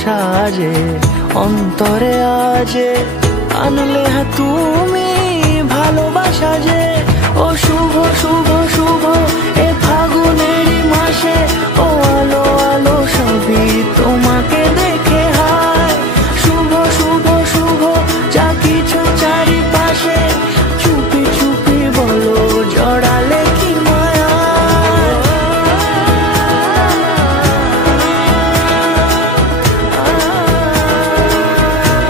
সাজে অন্তরে আজে আনলে তুমি ভালোবাসা যে ও শুভ শুভ